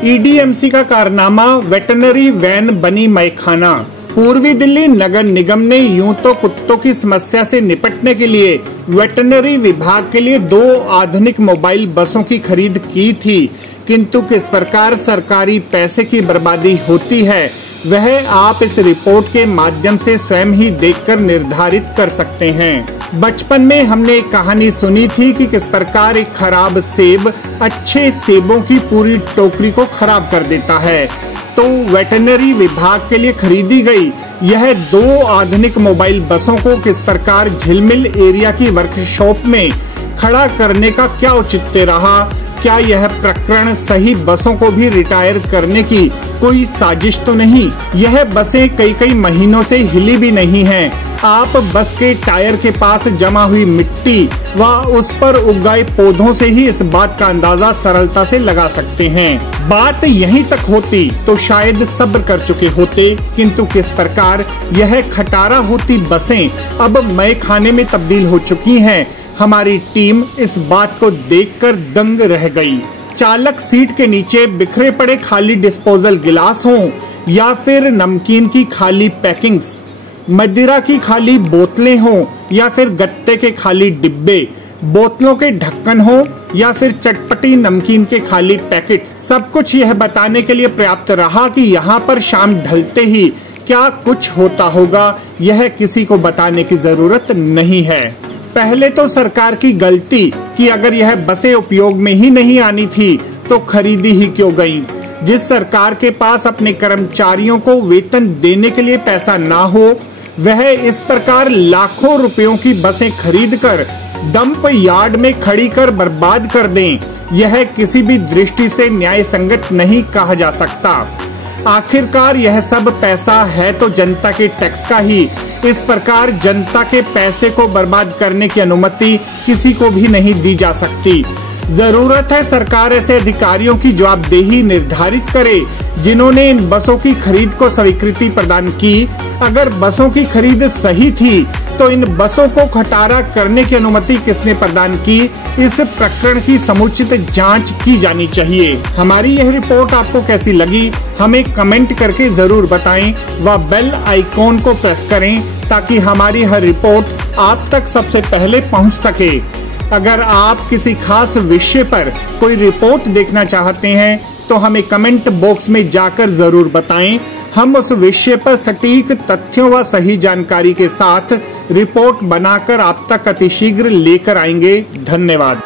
EDMC का कारनामा, veterinary van बनी मैखाना। पूर्वी दिल्ली नगर निगम ने यूं तो कुत्तों की समस्या से निपटने के लिए वेटरनरी विभाग के लिए 2 आधुनिक मोबाइल बसों की खरीद की थी, किंतु किस प्रकार सरकारी पैसे की बर्बादी होती है वह आप इस रिपोर्ट के माध्यम से स्वयं ही देखकर निर्धारित कर सकते हैं। बचपन में हमने एक कहानी सुनी थी कि किस प्रकार एक खराब सेब अच्छे सेबों की पूरी टोकरी को खराब कर देता है। तो वेटरनरी विभाग के लिए खरीदी गई यह 2 आधुनिक मोबाइल बसों को किस प्रकार झिलमिल एरिया की वर्कशॉप में खड़ा करने का क्या औचित्य रहा? क्या यह प्रकरण सही बसों को भी रिटायर करने की कोई साजिश तो नहीं? यह बसें कई महीनों से हिली भी नहीं हैं। आप बस के टायर के पास जमा हुई मिट्टी व उस पर उगाए पौधों से ही इस बात का अंदाजा सरलता से लगा सकते हैं। बात यहीं तक होती तो शायद सब्र कर चुके होते, किंतु किस प्रकार यह खटारा होती बसें अब मैखाने में तब्दील हो चुकी हैं, हमारी टीम इस बात को देखकर दंग रह गई। चालक सीट के नीचे बिखरे पड़े खाली डिस्पोजल गिलास हों या फिर नमकीन की खाली पैकिंग्स, मदिरा की खाली बोतलें हों या फिर गत्ते के खाली डिब्बे, बोतलों के ढक्कन हो या फिर चटपटी नमकीन के खाली पैकेट, सब कुछ यह बताने के लिए पर्याप्त रहा कि यहाँ पर शाम ढलते ही क्या कुछ होता होगा यह किसी को बताने की जरूरत नहीं है। पहले तो सरकार की गलती कि अगर यह बसें उपयोग में ही नहीं आनी थी तो खरीदी ही क्यों गईं। जिस सरकार के पास अपने कर्मचारियों को वेतन देने के लिए पैसा ना हो वह इस प्रकार लाखों रुपयों की बसें खरीदकर डंप यार्ड में खड़ी कर बर्बाद कर दें, यह किसी भी दृष्टि से न्याय संगत नहीं कहा जा सकता। आखिरकार यह सब पैसा है तो जनता के टैक्स का ही। इस प्रकार जनता के पैसे को बर्बाद करने की अनुमति किसी को भी नहीं दी जा सकती। जरूरत है सरकार ऐसे अधिकारियों की जवाबदेही निर्धारित करे जिन्होंने इन बसों की खरीद को स्वीकृति प्रदान की। अगर बसों की खरीद सही थी तो इन बसों को खटारा करने की अनुमति किसने प्रदान की? इस प्रकरण की समुचित जांच की जानी चाहिए। हमारी यह रिपोर्ट आपको कैसी लगी हमें कमेंट करके जरूर बताएं व बेल आइकॉन को प्रेस करें ताकि हमारी हर रिपोर्ट आप तक सबसे पहले पहुंच सके। अगर आप किसी खास विषय पर कोई रिपोर्ट देखना चाहते हैं तो हमें कमेंट बॉक्स में जाकर जरूर बताएं। हम उस विषय पर सटीक तथ्यों व सही जानकारी के साथ रिपोर्ट बनाकर आप तक अतिशीघ्र लेकर आएंगे। धन्यवाद।